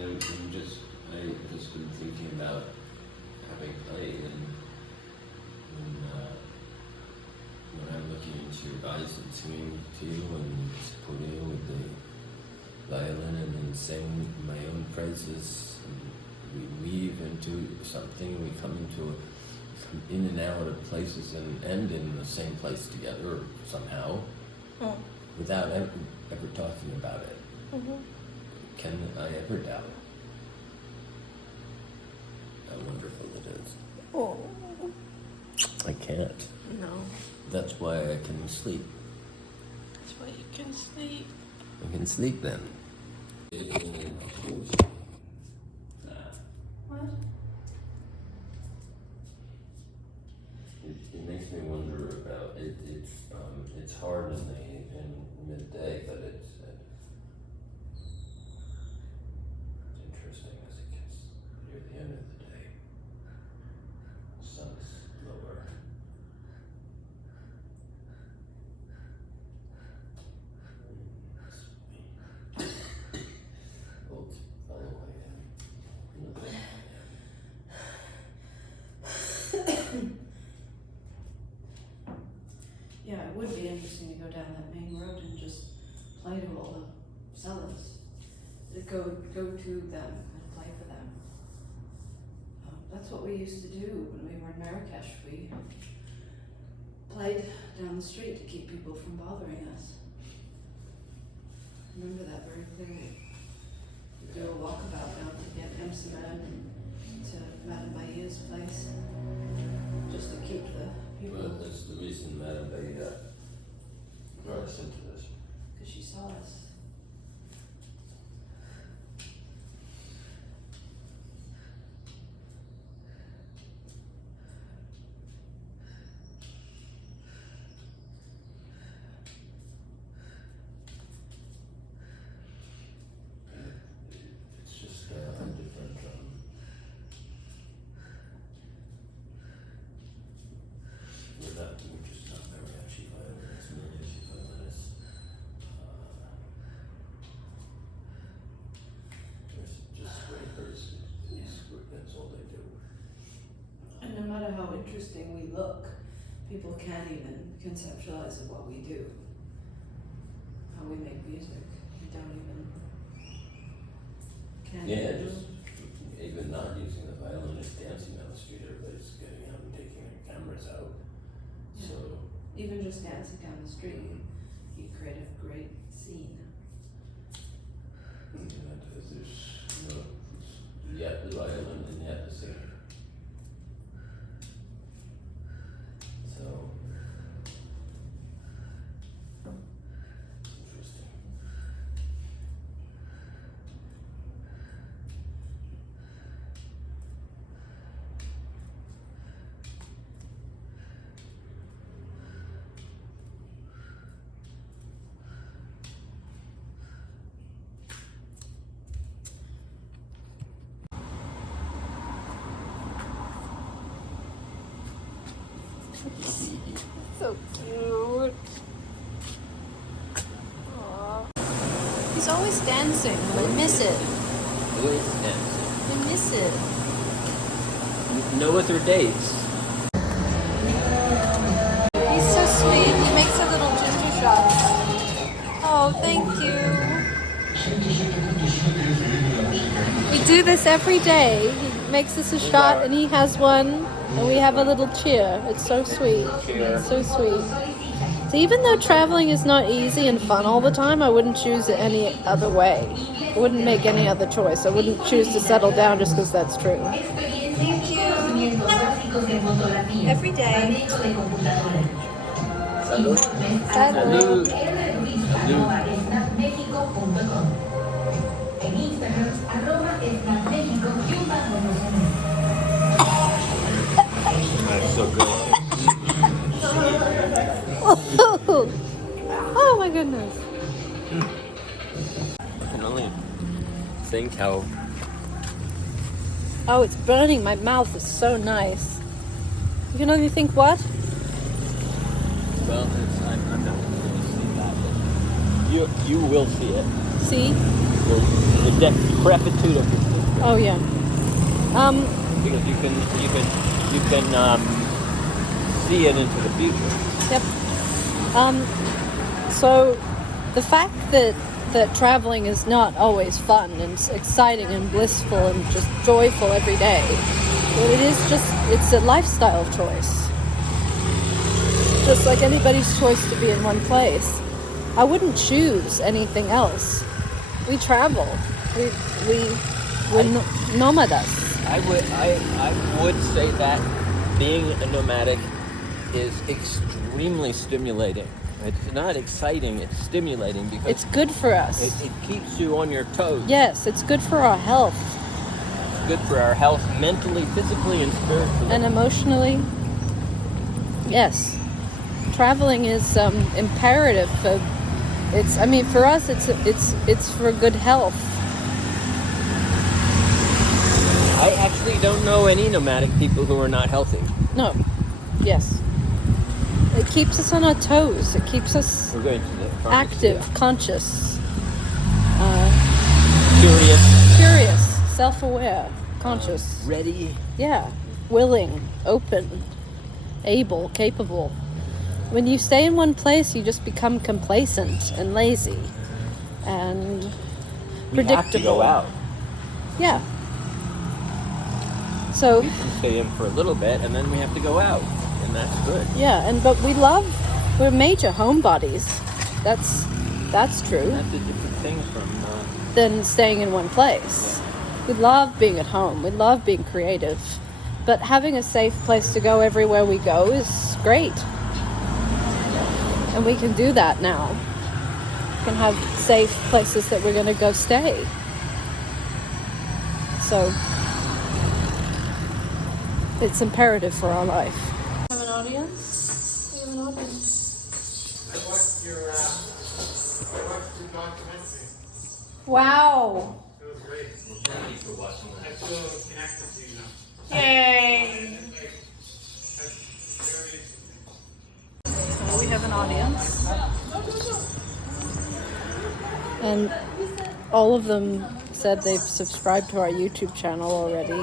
I just been thinking about having play, and when I'm looking into your eyes and singing to you and supporting you with the violin and then sing my own praises, and we weave into something, we come in and out of places and end in the same place together somehow, without ever talking about it. Can I ever doubt how wonderful it is? Oh. I can't. No. That's why I can sleep. That's why you can sleep. I can sleep then. What? It makes me wonder about it. It's hard in midday, but it's interesting as it gets near the end of the day. The sun's lower. Old fellow I am. Yeah, it would be interesting to go down that main road and just play to all the sellers. Go to them and play for them. That's what we used to do when we were in Marrakesh. We played down the street to keep people from bothering us. I remember that very clearly. We'd do a walkabout down to get Amsterdam to Madame Bayer's place, just to keep the people. Well, that's the reason Madame Bayer brought us into this. Because she saw us. It's just different. We're just not mariachi violinists, mariachi violinists. They're just scrapers. That's all they do. And no matter how interesting we look, people can't even conceptualize of what we do. How we make music. We don't even. Can't Yeah, even. just even not using the violin, just dancing down the street, everybody's getting out and taking their cameras out. Yeah. So Even just dancing down the street, you create a great scene. there's yet the violin and yet the singer. So interesting. So cute. Aww. He's always dancing. I miss it. Always dancing. I miss it. No other days. He's so sweet. He makes a little ginger shots. Oh, thank you. We do this every day. He makes us a shot and he has one and we have a little cheer. It's so sweet. It's so sweet. So even though traveling is not easy and fun all the time, I wouldn't choose it any other way. I wouldn't make any other choice. I wouldn't choose to settle down just because that's true. Every day. Salud. Salud. Salud. That's so good. Oh my goodness. I can only think how. Oh, it's burning. My mouth is so nice. You can only think what? Well, I'm not going to see that. But you will see it. See? the decrepitude of your system. Oh yeah. Because you can see it into the future. Yep. So the fact that traveling is not always fun and exciting and blissful and just joyful every day, well, it's a lifestyle choice. Just like anybody's choice to be in one place. I wouldn't choose anything else. We travel. We're nomadas. I would say that being a nomadic is extremely stimulating. It's not exciting, it's stimulating because It's good for us. it keeps you on your toes. Yes, it's good for our health It's good for our health mentally, physically, and spiritually. and emotionally. Yes. Traveling is imperative for for us it's for good health. I actually don't know any nomadic people who are not healthy. No. Yes. It keeps us on our toes. It keeps us We're going to the pharmacy. active, conscious, Curious. self-aware, conscious. Ready. Yeah. Willing, open, able, capable. When you stay in one place, you just become complacent and lazy and We predictable. have to go out. Yeah. So We can stay in for a little bit and then we have to go out. And that's good. yeah, but we're major homebodies. That's true. That's a different thing from Than staying in one place. We love being at home. We love being creative. But having a safe place to go everywhere we go is great. And we can do that now. We can have safe places that we're going to go stay. So it's imperative for our life. Have an audience? We have an audience. I watched your documentary. Wow. It was great. Thank you for watching I feel connected to you now. Yay. We have an audience. And all of them said they've subscribed to our YouTube channel already,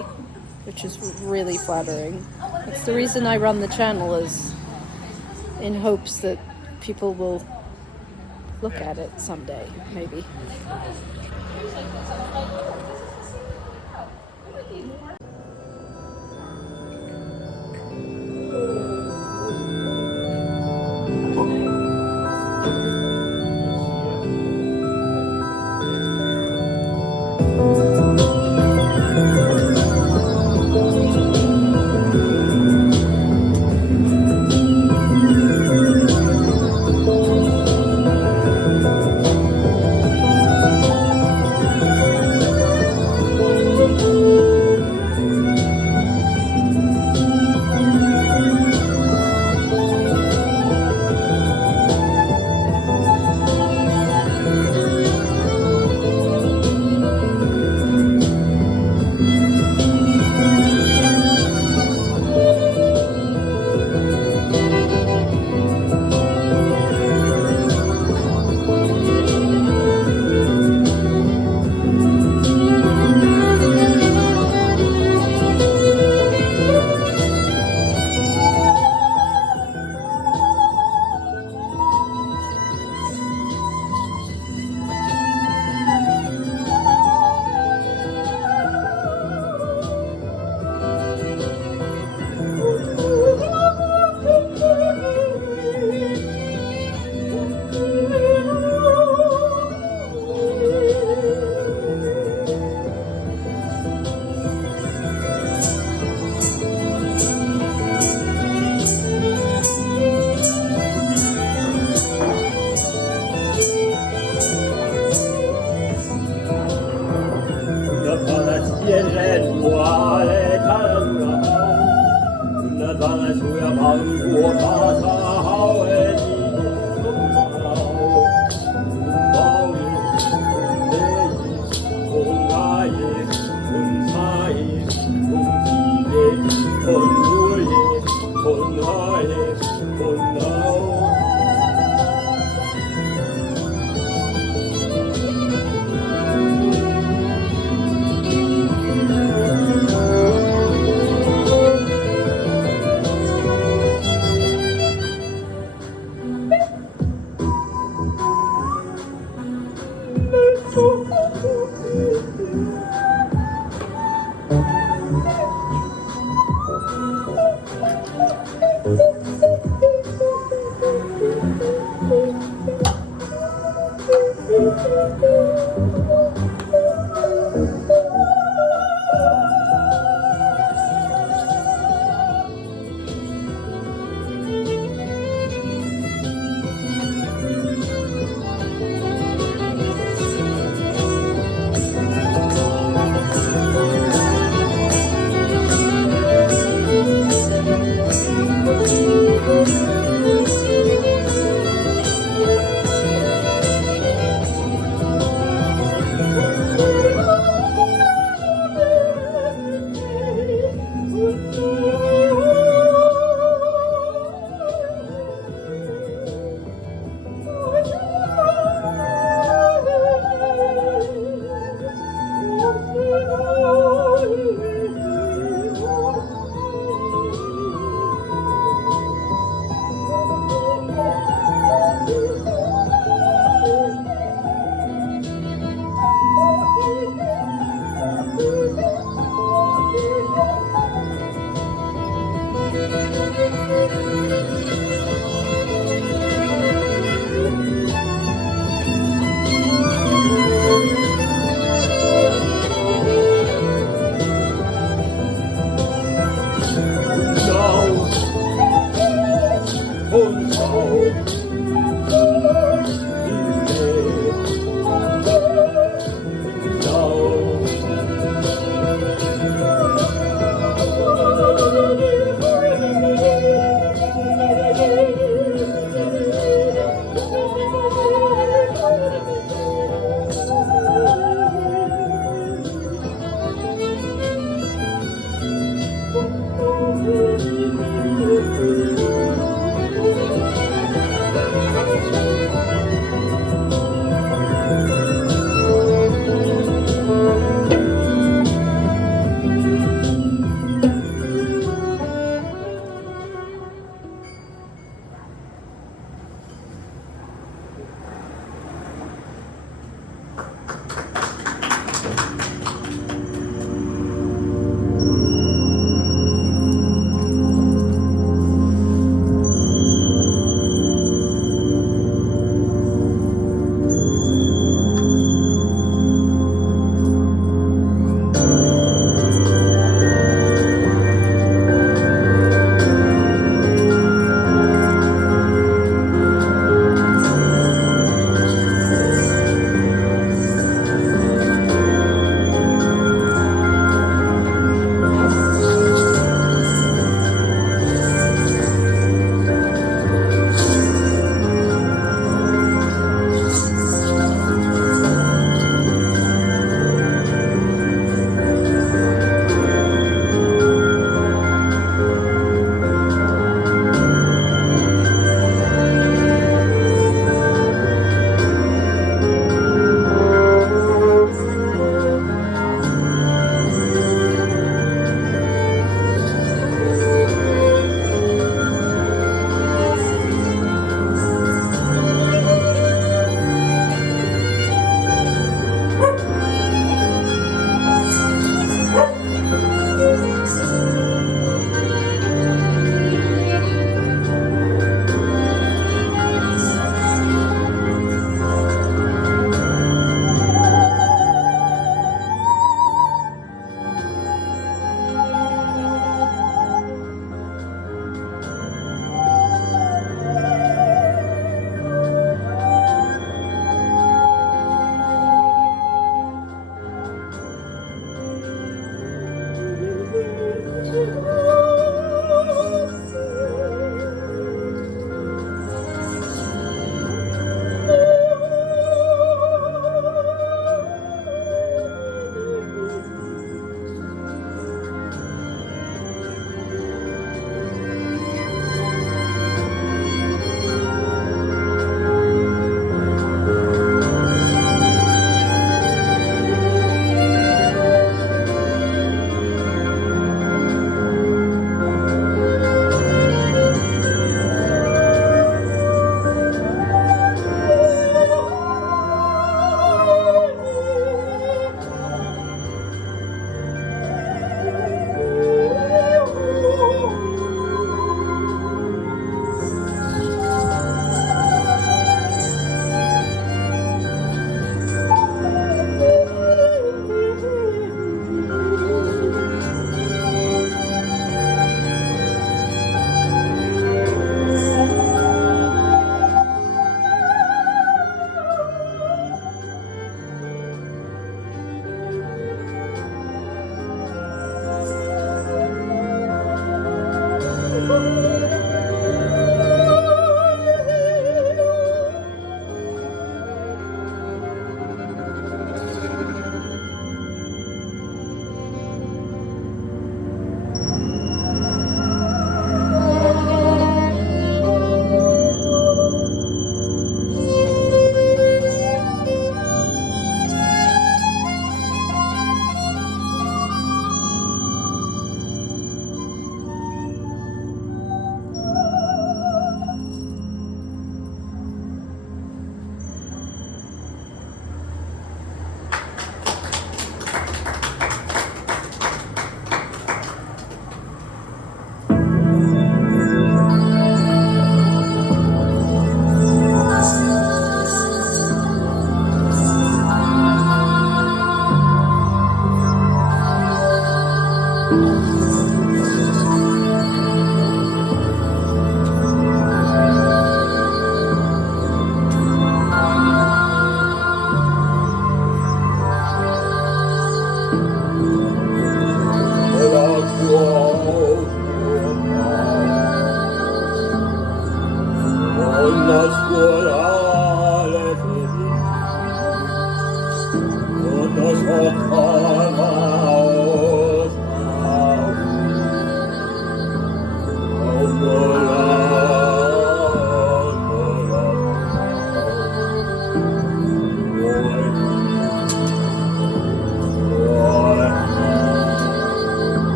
which is really flattering. It's the reason I run the channel, is in hopes that people will look at it someday, maybe.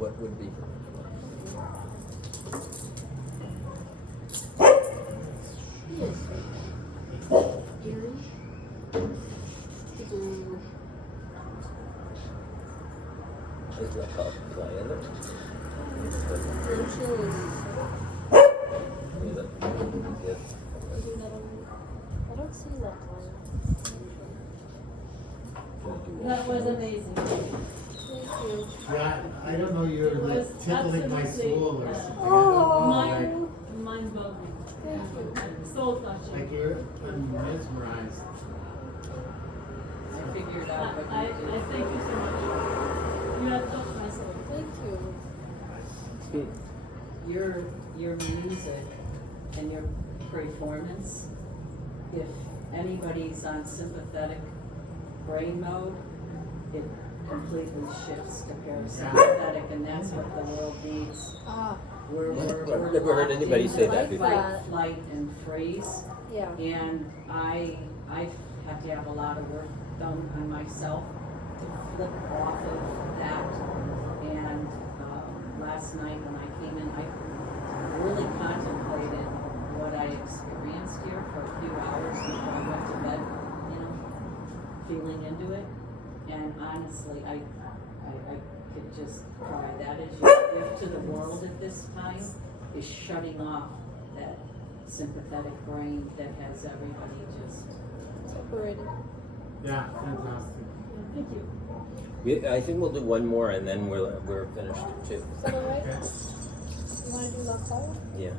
What would be for is that called violet? Yes. I don't see that one. That was amazing. Thank you. Yeah, I don't know, you're It was like tickling my absolutely- soul or something. Oh. Mind-boggling. Thank you. Soul touching. Like I'm mesmerized. I figured out what I you did. thank you so much. You have touched my soul. Thank you. Your music and your prayformance, if anybody's on sympathetic brain mode, it completely shifts to parasympathetic, and that's what the world needs. Ah, I've never heard ananybody say that like before. that. Flight and freeze. yeah. And I have to have a lot of work done on myself to flip off of that. And last night when I came in, I really contemplated what I experienced here for a few hours before I went to bed, feeling into it. And honestly, I could just cry. That is your gift to the world at this time, is shutting off that sympathetic brain that has everybody just Separated. Yeah, fantastic. Thank you. I think we'll do one more and then we're finished too. Is that alright? Okay. You want to do La Clara? Yeah.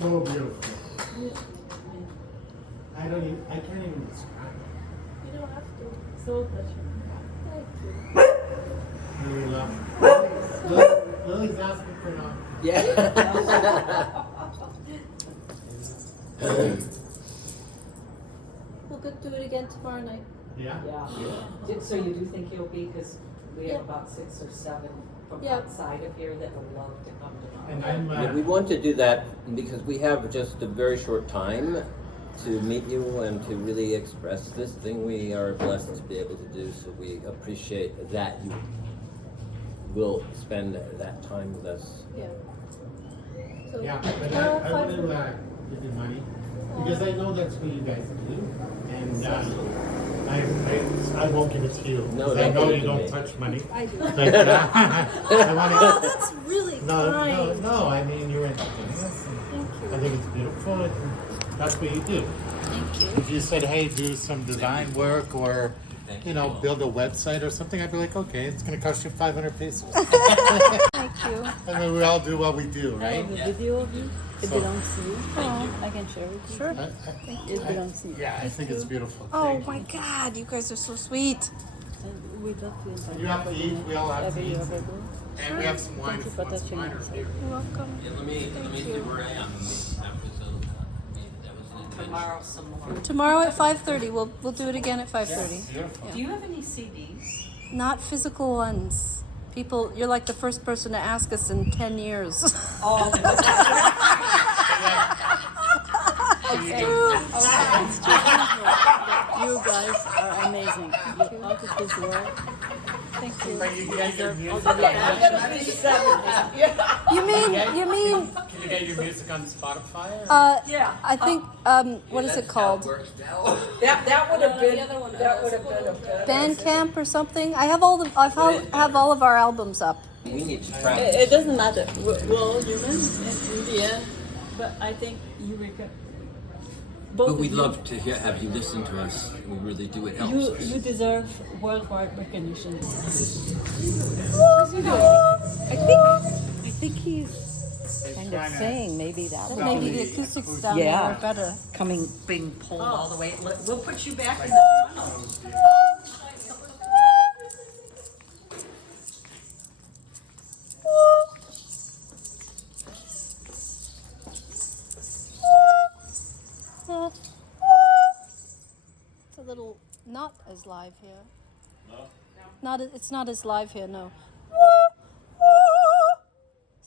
So beautiful. I can't even describe it. You don't have to. So touching. I really love it. Lily's asking for now. Yeah. We'll go do it again tomorrow night. Yeah? Yeah. So you do think you'll be, because we have Yeah. about 6 or 7 from Yeah. outside of here that would love to come to And our I'm, Yeah, we want to do that because we have just a very short time to meet you and to really express this thing we are blessed to be able to do. So we appreciate that you will spend that time with us. Yeah. So yeah, but tomorrow, I will 5:30. give you money because I know that's what you guys do, and I won't give it to you. No, 'cause I don't know give it you to don't me. touch money. I do. But, I want Oh, to. that's really No, kind. no. I mean, you're entertaining us. Thank I you. think it's beautiful. And that's what you do. Thank you. If you said, "Hey, do some design work," or Thank you know, build a website or something, I'd be like, "Okay, it's going to cost you 500 pesos." Thank you. I mean, we all do what we do, I right? have a video of you. It So- belongs to you. I can share it. Sure. It belongs to you. Yeah, I think it's beautiful. Oh Thank my God, you guys are so sweet. And we love to invite You have to eat. We all have to every eat. year ever go. And we have some wine. Thank you for if you want some touching wine or us. beer. You're welcome. Let me see where I am. tomorrow some more. Tomorrow at 5:30. We'll do it again at 5:30. Beautiful. Do you have any CDs? Not physical ones. People, you're like the first person to ask us in 10 years. Oh, You guys are amazing. You're out of this world. Thank you. But you get your music. I'm gonna be 70. You mean, Can you get your music on Spotify? Yeah. I think, what is it called? That would have been, that would have been a good. Bandcamp or something? I have have all of our albums up. We need to practice. It doesn't matter. We're all human in the end. But I think you regret. But we'd love to have you listen to us. We really do. It helps us. You deserve worldwide recognition. I think he's kind of saying maybe that would Maybe be the acoustics down Yeah. there are better. being pulled all the way. We'll put you back in the front. It's a little not as live here. No? It's not as live here, no.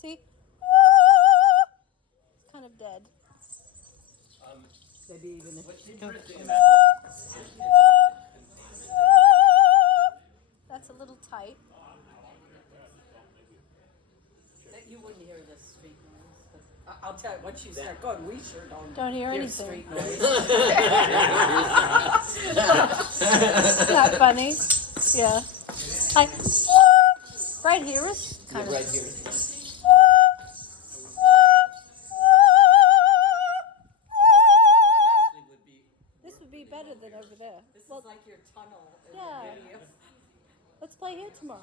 See? It's kind of dead. Maybe even if That's a little tight. You wouldn't hear the street noise. But I'll tell you, once you start going, we sure Don't hear anything. street noise. Not funny. Yeah. Right here is kind of. Right here. This would be better than over there. This Well, is like your tunnel in yeah. the video. Let's play here tomorrow.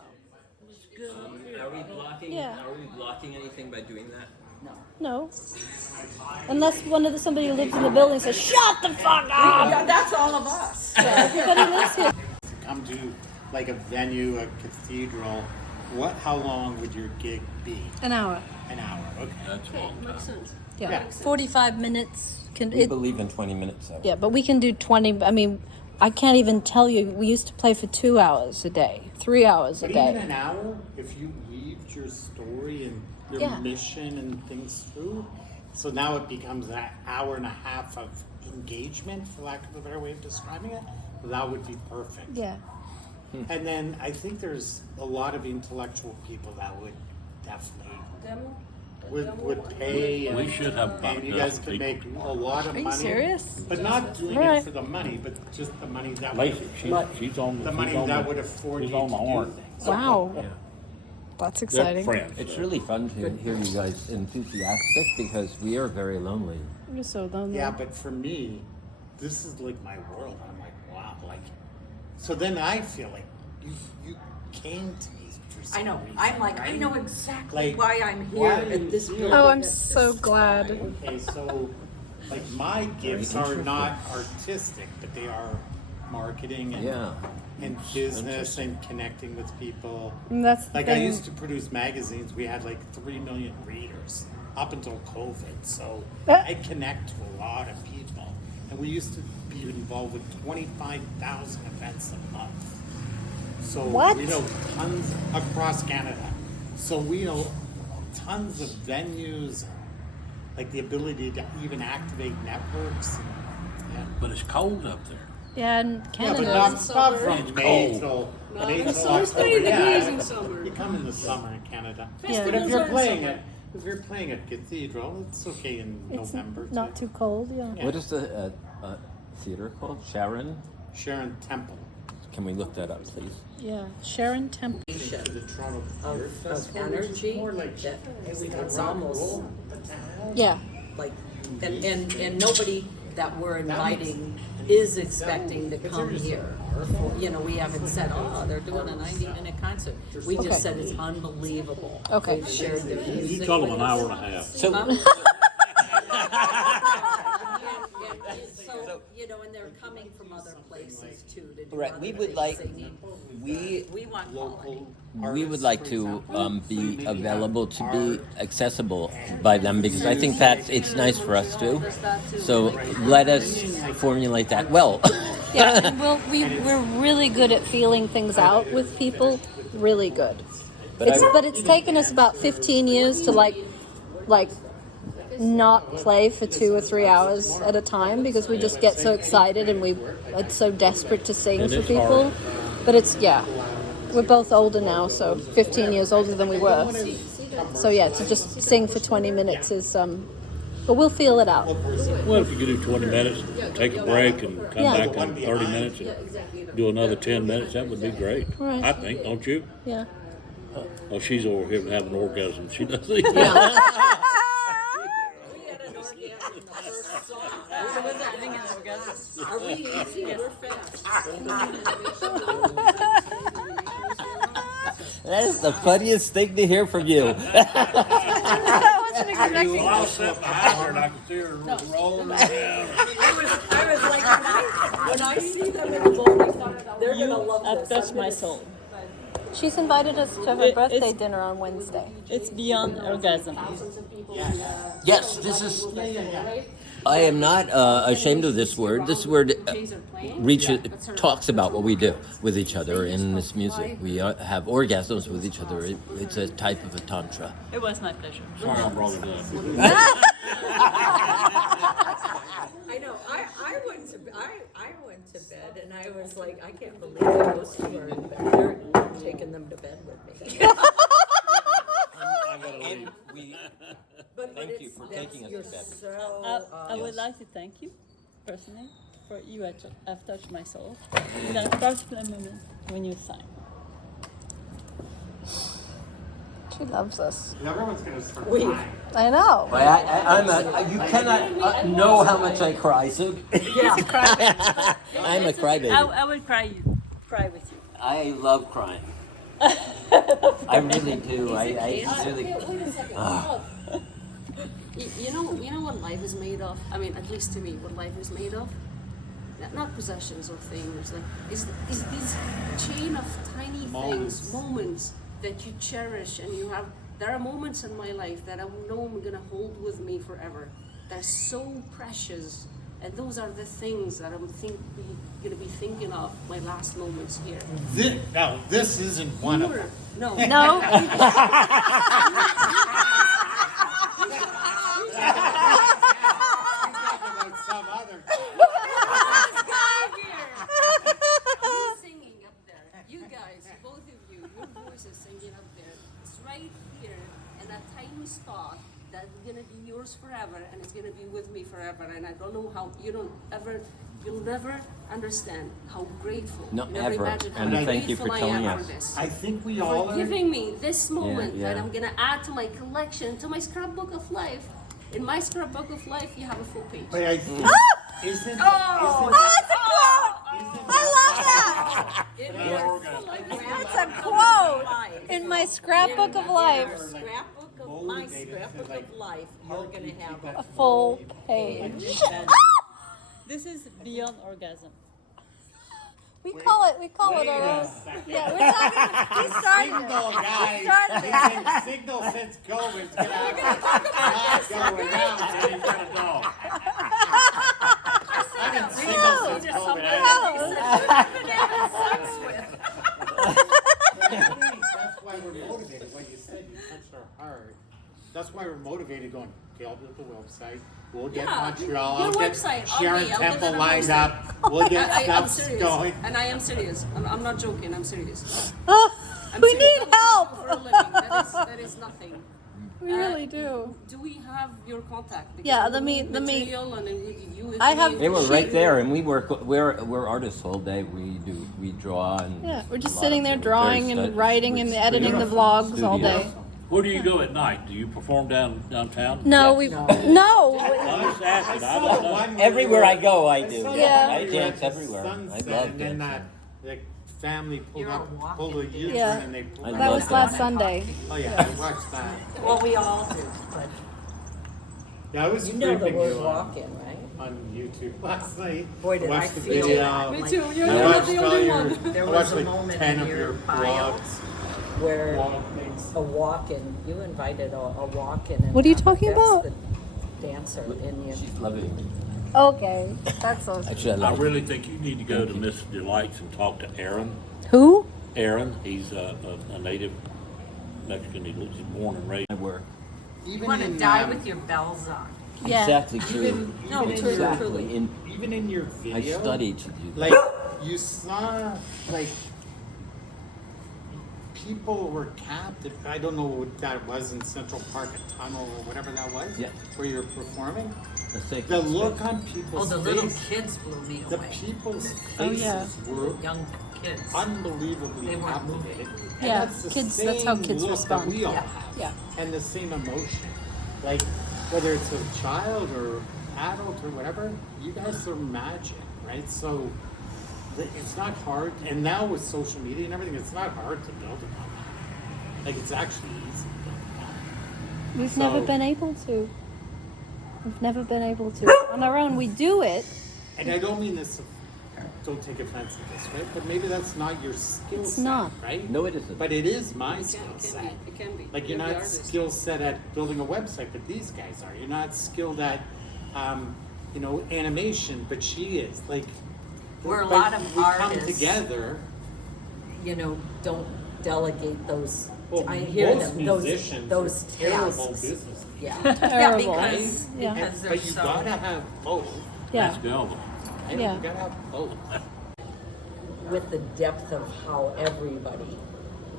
Are we blocking? Yeah. Are we blocking anything by doing that? No. Unless somebody who lives in the building says, "Shut the fuck up!" Yeah, that's all of us. Yeah, everybody lives here. To come to like a venue, a cathedral, how long would your gig be? An hour. An hour, okay. That's long. Makes sense. Yeah. Yeah. 45 minutes. We believe in 20 minutes. Though. Yeah, but we can do 20. I mean, I can't even tell you. We used to play for 2 hours a day, 3 hours a But day. even an hour, if you weaved your story and your Yeah. mission and things through, so now it becomes an hour and a half of engagement, for lack of a better way of describing it. That would be perfect. Yeah. And then I think there's a lot of intellectual people that would definitely would pay. And, We should have and you guys could make a lot of Are you money. serious? But not doing Right. it for the money, but just the money that Lacey, would, she's on the money that would afford she's you on to the do horn. things. Wow. Yeah. That's They're exciting. friends. It's really fun to hear you guys enthusiastic because we are very lonely. You're so lonely. Yeah, but for me, this is like my world. I'm like, wow, like. So then I feel like you came to me for some I know. reason, I'm like, I right? know exactly Like, why I'm here why at this you- building. Oh, I'm so glad. Okay, so like my gifts are not artistic, but they are marketing and Yeah. and business and connecting with people. And that's the Like I thing. used to produce magazines. We had like 3 million readers up until COVID. So I connect to a lot of people. And we used to be involved with 25,000 events a month. So What? we know tons across Canada. So we know tons of venues, like the ability to even activate networks. And, yeah. But it's cold up there. Yeah, in Yeah, but Canada. not from May cold. till No, May it's till supposed to be October. the Yeah, amazing summer. you come in the summer in Canada. Yeah. But if Festivals you're are in playing summer. at cathedral, it's okay in It's November. not too cold, yeah. Yeah. What is the theater called? Sharon? Sharon Temple. Can we look that up, please? Yeah. Sharon Temple. To the Toronto Of- Theatre of Festival, which is energy more like that- it's like it's a rock and almost- roll, but now- Yeah. Like, and nobody that we're inviting is expecting to come here. You know, we haven't said, oh, they're doing a 90-minute concert. We just Okay. said it's unbelievable. Okay. They've shared their music. You told them with an us. hour and a half. So, And so, you know, and they're coming from other places too to do Right, other we would things. like- They need- we We want quality. we would artists, like for to example. be Maybe have available to be art. accessible by them because I think that it's nice for us too. So let us formulate that well. Yeah, and we're really good at feeling things out with people. Really good. But But it's taken us about 15 years to like not play for 2 or 3 hours at a time because we just get so excited and we are so desperate to sing It for is people. hard. But it's we're both older now, so 15 years older than we were. So yeah, to just sing for 20 minutes is but we'll feel it out. Well, if you could do 20 minutes, take a break and come Yeah. back in 30 minutes and do another 10 minutes, that would be great. Right. I think, don't you? Yeah. Oh, she's over here having an orgasm. She doesn't. Are we easy? We're fast. that is the funniest thing to hear from you. I was sitting behind her and I could see her rolling around. I was like, when I see them in the morning, they're gonna love That this. touched my soul. She's invited us to her It- birthday it's- dinner on Wednesday. It's beyond orgasm. Yes, this is. I am not ashamed of this word. This word talks about what we do with each other in this music. We have orgasms with each other. It's a type of a tantra. It was my pleasure. Sorry, I'm rolling down. I know. I went to bed and I was like, I can't believe those two are in bed. They're taking them to bed with me. And we thank you for taking us to bed. I would like to thank you personally for you have touched my soul in that particular moment when you sang. She loves us. Everyone's gonna start We- crying. I know. But you cannot know how much I cry, so Yeah. I'm a crybaby. I will cry with you. I love crying. I really do. I really. Wait a second. You know what life is made of? I mean, at least to me, what life is made of? Not possessions or things. Like is this chain of tiny things, moments that you cherish, and you have. There are moments in my life that I know I'm gonna hold with me forever. They're so precious, and those are the things that I'm gonna be thinking of my last moments here. This isn't one of them. No. No. Some other. Who's singing up there? You guys, both of you, your voices singing up there. It's right here in a tiny spot that's gonna be yours forever, and it's gonna be with me forever. And I don't know how you'll never understand how grateful. Not you never ever. imagine how And thank you grateful for I telling am us. for this. I think we all For are. giving me this moment Yeah, that yeah. I'm gonna add to my collection, to my scrapbook of life. In my scrapbook of life, you have a full page. But I think isn't That's a quote in my scrapbook of life. My scrapbook of life, you're gonna have A full page. This is beyond orgasm. We call it a. Yeah, we're talking. He started Signal, it. guys. He started They it. say Signal since COVID's gonna have not going down, and he's gonna go. I've been single since COVID. That's why we're motivated. What you said, you touched our heart. That's why we're motivated going, okay, I'll build the website. We'll get Yeah, Montreal. your I'll get website. Sharon Okay, I'll Temple build it on lined website. up. We'll get I'm stuff serious. going. And I am serious. I'm not joking. I'm serious. Oh, I'm we serious. need That's what help. we do for a living. That is nothing. We really do. Do we have your contact? Because Yeah, we let me- need let me- material and you I have- They were right there, and we're artists all day. We draw and Yeah, we're just a lot sitting of there very drawing and stud- writing and with editing the beautiful vlogs all studios. day. Where do you go at night? Do you perform downtown? No, we no. I'm just asking. I don't know. Everywhere I go, I do. Yeah. I dance everywhere. I love And then dancing. the family You're a walking pulled a U-turn Yeah. and they pulled I That love was last Sunday. Oh yeah, I watched that. well, we all do, but Yeah, I was you know the creeping word you walking, right? on YouTube last night. Boy, did I watched the feel video. like Me too. You're I not watched the all only your, one. There I was watched a like moment 10 in of your your bio vlogs. where Walk-ins. a walk-in, you invited a walk-in. And What are you talking that's about? the dancer in you. She's loving me. Okay, that's so. Actually, I I like really think you need to go to Miss Delight's and talk to Aaron. Who? Aaron, he's a native Mexican. He's born and raised. my work. You want to die with your bells on. Yeah. Exactly true. Even truly, exactly. truly. Even in your I video, studied to do that. like you saw, like people were captive. I don't know what that was in Central Park, a tunnel or whatever that was. Yeah. Where you're performing. Let's take The this look space. on Oh, people's the little face, kids blew me the away. people's faces Oh, yeah. were Young kids. unbelievably They weren't captivated. moving. And Yeah, that's the kids- that's how same kids look respond. That we all Yeah. have. Yeah. And the same emotion. Like whether it's a child or adult or whatever, you guys are magic, right? So it's not hard. And now with social media and everything, it's not hard to build upon that. Like it's actually easy to build upon. We've So- never been able to. We've never been able to. On our own, we do it. And I don't mean this. Don't take offense to this, right? But maybe that's not your skill It's set, not. right? No, it isn't. But it is my It skill can set. be. It can be. Like you're the not artist. skill set at building a website, but these guys are. You're not skilled at, animation, but she is. Like Where a but lot of we come artists- together. You know, don't delegate those. Well, I hear most them. Those musicians those are terrible tasks. business. Yeah. Terrible. Yeah, Right? because Yeah. because they're But you so. gotta have both. Yeah. Ask Elvis. Right? Yeah. You gotta have both. With the depth of how everybody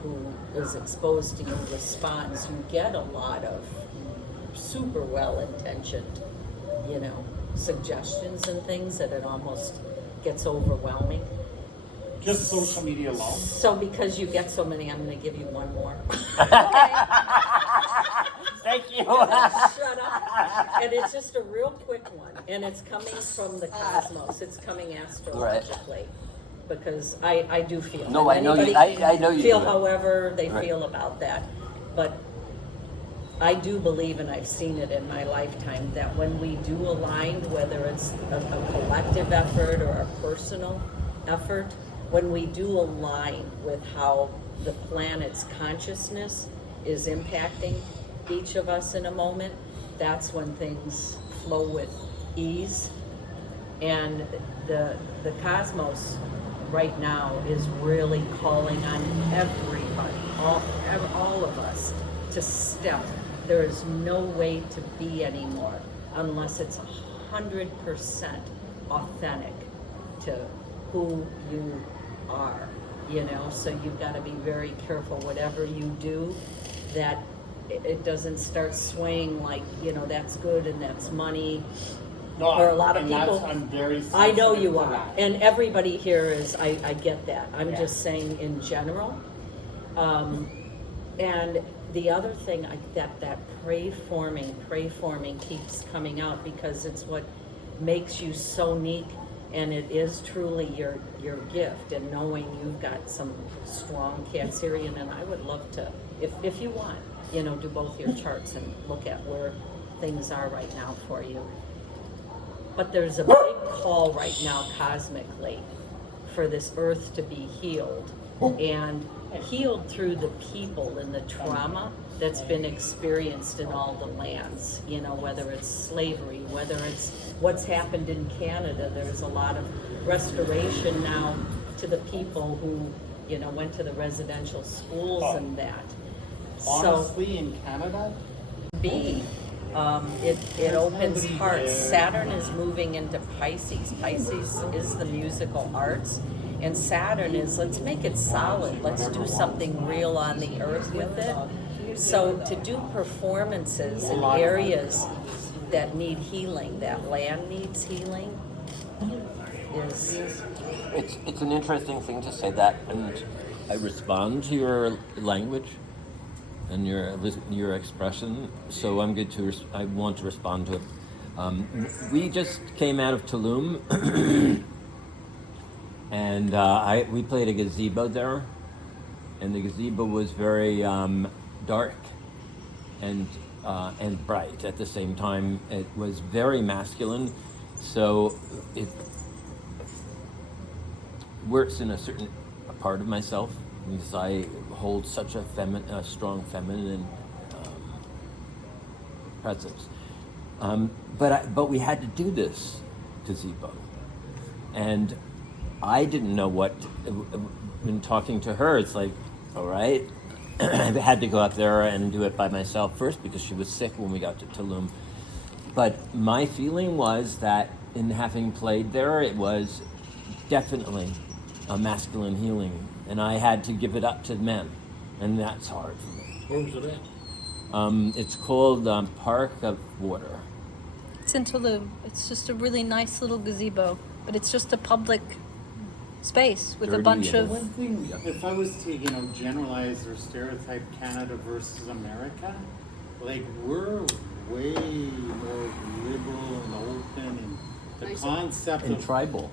who is exposed to you responds, you get a lot of super well-intentioned, suggestions and things that it almost gets overwhelming. Just social media alone. So because you get so many, I'm going to give you one more. Thank you. Shut up. And it's just a real quick one, and it's coming from the cosmos. It's coming astrologically. Because I do feel. No, and I know you. anybody I know you. feel do. however they Right. feel about that, but I do believe, and I've seen it in my lifetime, that when we do align, whether it's a collective effort or a personal effort, when we do align with how the planet's consciousness is impacting each of us in a moment, that's when things flow with ease. And the cosmos right now is really calling on everybody, all of us, to step. There is no way to be anymore unless it's 100% authentic to who you are, you know? So you've got to be very careful, whatever you do, that it doesn't start swaying like, you know, that's good and that's money. No, Or a lot of and people. I'm very I know sensitive you to are, that. and everybody here is. I get that. I'm Yeah. just saying in general. And the other thing that prayforming keeps coming out because it's what makes you so unique, and it is truly your gift. And knowing you've got some strong Cancerian, and I would love to, if you want, you know, do both your charts and look at where things are right now for you. But there's a big call right now cosmically for this earth to be healed, and healed through the people and the trauma that's been experienced in all the lands, you know, whether it's slavery, whether it's what's happened in Canada. There's a lot of restoration now to the people who, you know, went to the residential schools and that. Honestly, in Canada, It opens hearts. Saturn is moving into Pisces. Pisces is the musical arts, and Saturn is, let's make it solid. Let's do something real on the earth with it. So to do performances in areas that need healing, that land needs healing, is It's an interesting thing to say that, and I respond to your language and your expression. So I'm good to. I want to respond to it. We just came out of Tulum, and we played a gazebo there, and the gazebo was very dark and bright at the same time. It was very masculine, so it works in a certain part of myself because I hold such a strong feminine presence. But we had to do this gazebo, and I didn't know what. When talking to her, it's like, all right, I had to go up there and do it by myself first because she was sick when we got to Tulum. But my feeling was that in having played there, it was definitely a masculine healing, and I had to give it up to men, and that's hard for me. Where was it at? It's called Park of Water. It's in Tulum. It's just a really nice little gazebo, but it's just a public space with a Dirty bunch and- of. one thing, if I was to, you know, generalize or stereotype Canada versus America, like we're way more liberal and open, and the Nice. concept And of tribal.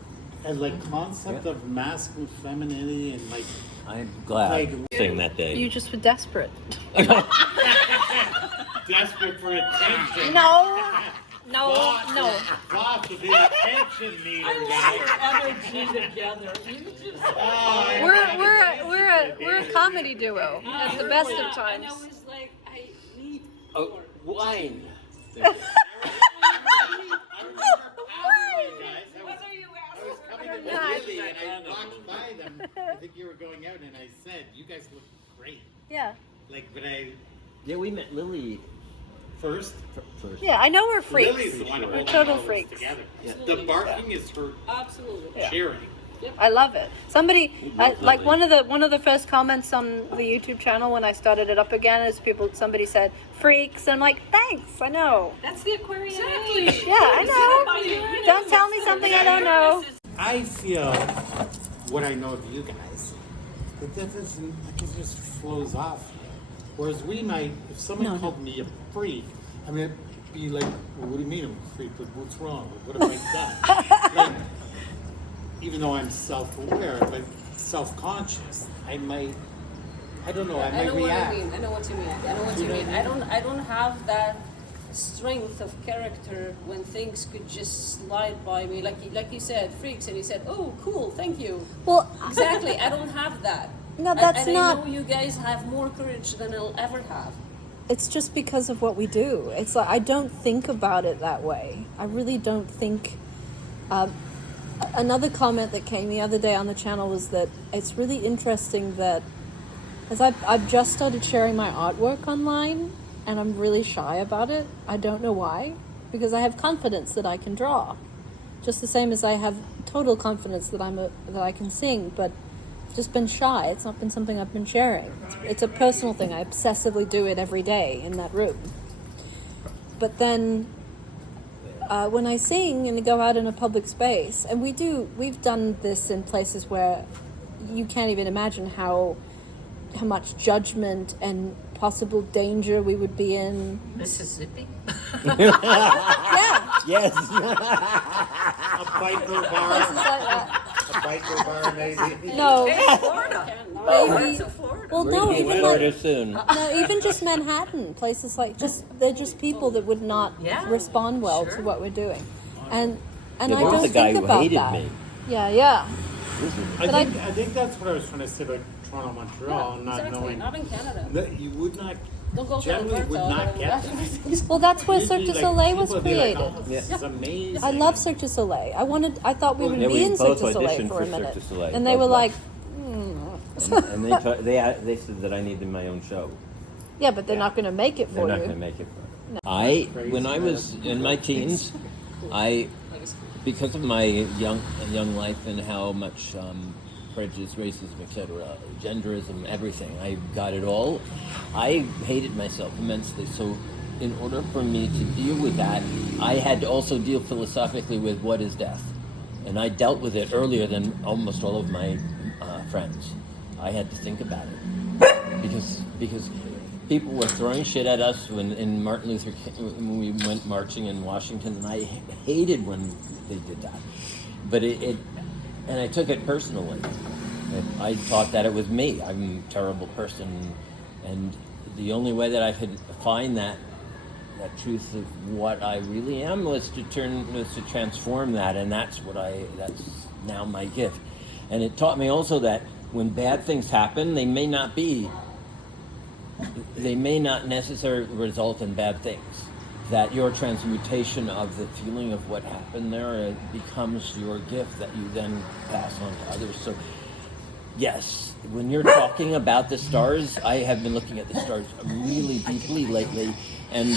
concept of masculine femininity and like I'm glad Like- saying that day. You just were desperate. desperate for attention. No. Boss of the attention meter, guys. energy together. You just We're a comedy duo at the best of And I times. was like, I need Oh, wine. I remember passing you guys. I was coming to Lily and I walked by them. I think you were going out, and I said, "You guys look great." Yeah. Like, but I Yeah, we met Lily first. first. Yeah, I know we're freaks. Lily's the one We're holding total all this freaks. together. Yeah. The barking is her absolutely. cheering. I love it. Somebody, like one of the first comments on the YouTube channel when I started it up again is somebody said freaks, and I'm like, thanks, I know. That's the Aquarian age. Yeah, I know. Don't tell me something I don't know. I feel what I know of you guys, that doesn't, like, it just flows off you. Whereas we might, if someone called me a freak, I mean, it'd be like, well, what do you mean I'm a freak? Like, what's wrong? What have I done? Like, even though I'm self-aware, but self-conscious, I don't know, I might react. I know what you mean. I don't have that strength of character when things could just slide by me. Like you said, freaks, and you said, oh, cool, thank you. Well, Exactly, I don't have that. no, that's and not. I know you guys have more courage than I'll ever have. It's just because of what we do. It's like I don't think about it that way. I really don't think. Another comment that came the other day on the channel was that it's really interesting that as I've just started sharing my artwork online, and I'm really shy about it. I don't know why, because I have confidence that I can draw, just the same as I have total confidence that that I can sing, but I've just been shy. It's not been something I've been sharing. It's a personal thing. I obsessively do it every day in that room. But then when I sing and go out in a public space, and we've done this in places where you can't even imagine how much judgment and possible danger we would be in. Mississippi? Yeah, Yes. A biker bar, places like that. a biker bar maybe. No, Florida. maybe. Florida. Well, no, even Florida soon. no, even just Manhattan, places like they're just people that would not respond well to what we're doing, and I There was don't a guy think who about hated that. me. Yeah. But I think that's what I was trying to say about Toronto, Montreal, not Exactly, knowing not in Canada. that you would not, Don't go to generally would Alberta, not or get whatever. that. Well, that's where You'd Cirque be du like- Soleil was people would be like, created. "Oh, this is amazing. I love Cirque du Soleil. I thought we would Yeah, be we in Cirque both du Soleil auditioned for a for Cirque minute, du Soleil, and they both were like, And they said that I needed my own show. yeah, but they're not going to make it They're for not you. going to make it for me. When I was in my teens, because of my young life and how much prejudice, racism, etc., genderism, everything, I got it all. I hated myself immensely. So, in order for me to deal with that, I had to also deal philosophically with what is death, and I dealt with it earlier than almost all of my friends. I had to think about it because people were throwing shit at us when when we went marching in Washington, and I hated when they did that. But and I took it personally. I thought that it was me. I'm a terrible person, and the only way that I could find that truth of what I really am was to transform that, and that's now my gift. And it taught me also that when bad things happen, they may not necessarily result in bad things. That your transmutation of the feeling of what happened there becomes your gift that you then pass on to others. So, yes, when you're talking about the stars, I have been looking at the stars really deeply lately, and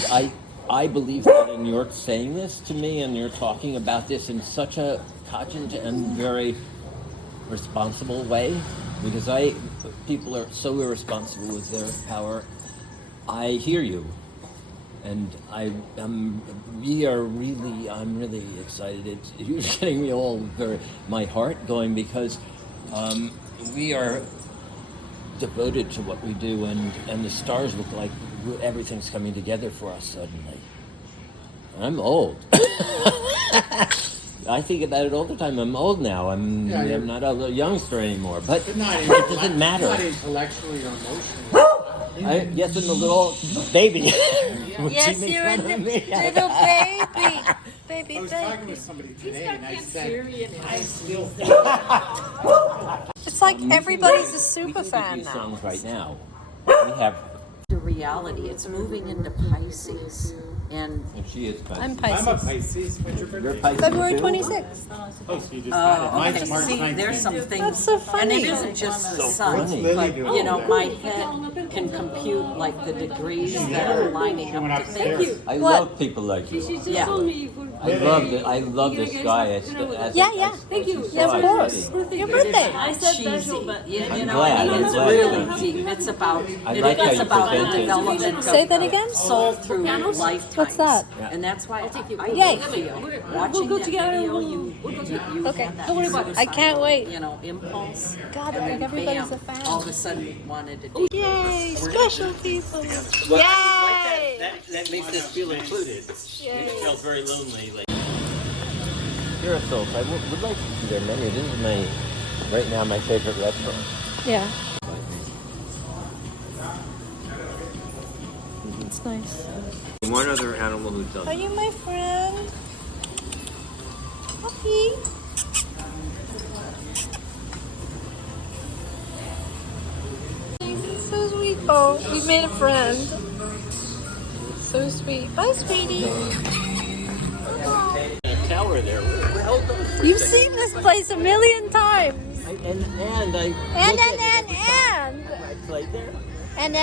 I believe that in your saying this to me and you're talking about this in such a cogent and very responsible way, because people are so irresponsible with their power. I hear you, and I'm really excited. You're getting me my heart going, because we are devoted to what we do, and the stars look like everything's coming together for us suddenly. I'm old. I think about it all the time. I'm old now. I'm not a youngster anymore. But it doesn't matter. Not intellectually or emotionally. Yes, I'm a little baby. Yes, you're a little baby. Baby, I was talking with somebody today, and I said, I still think It's like everybody's a super fan now. Songs right now. We have. The reality, it's moving into Pisces. And She is Pisces. I'm I'm a Pisces. Pisces. When's your birthday? You're Pisces February too? 26th. Oh, so you just had it. Mine's okay, March see, 19th. there's some things. That's so funny. And it isn't just the sun, funny. but Lily doing my that? head can compute like the degrees that are lining She went up to upstairs. things. I What? love people like you. She just Yeah. told me for I love this guy. Thank you. Yeah, of course. Your birthday. I said Cheesy, special, but you I'm know, glad, I mean, I'm it's glad really that- deep. It's about I like how it's you about the present it. development Say of that again? soul through lifetimes. What's that? And that's why I Yay. feel We'll watching go that together, video, we'll- you We'll go take you. Okay. had that Don't worry about it. I suicidal, can't wait. You know, impulse. God, and like then everybody's bam, a fan. all of a sudden wanted to. Yay! Special people. Well, Yay! that makes us feel included. Yay. It feels very lonely. Like Girasol, I would like to see their menu. This is right now my favorite restaurant. Yeah. It's nice. One other animal who's done. Are you my friend? Puppy. So sweet. Oh, we made a friend. So sweet. Bye, sweetie. A tower there. Where held those? You've seen this place a million times. And I And. I played there. And.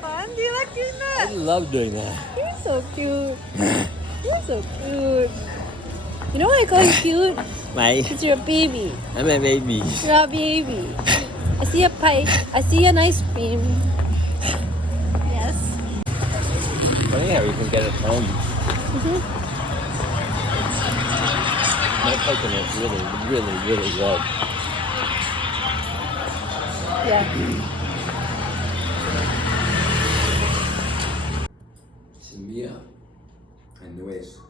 Fun? Do you like doing that? I love doing that. You're so cute. You're so cute. You know why I call you cute? My, Because you're a baby. I'm a baby. You're a baby. I see a pie. I see an ice cream. Yes. Funny how you can get it home. My coconut really good. Yeah. Sin mía, no es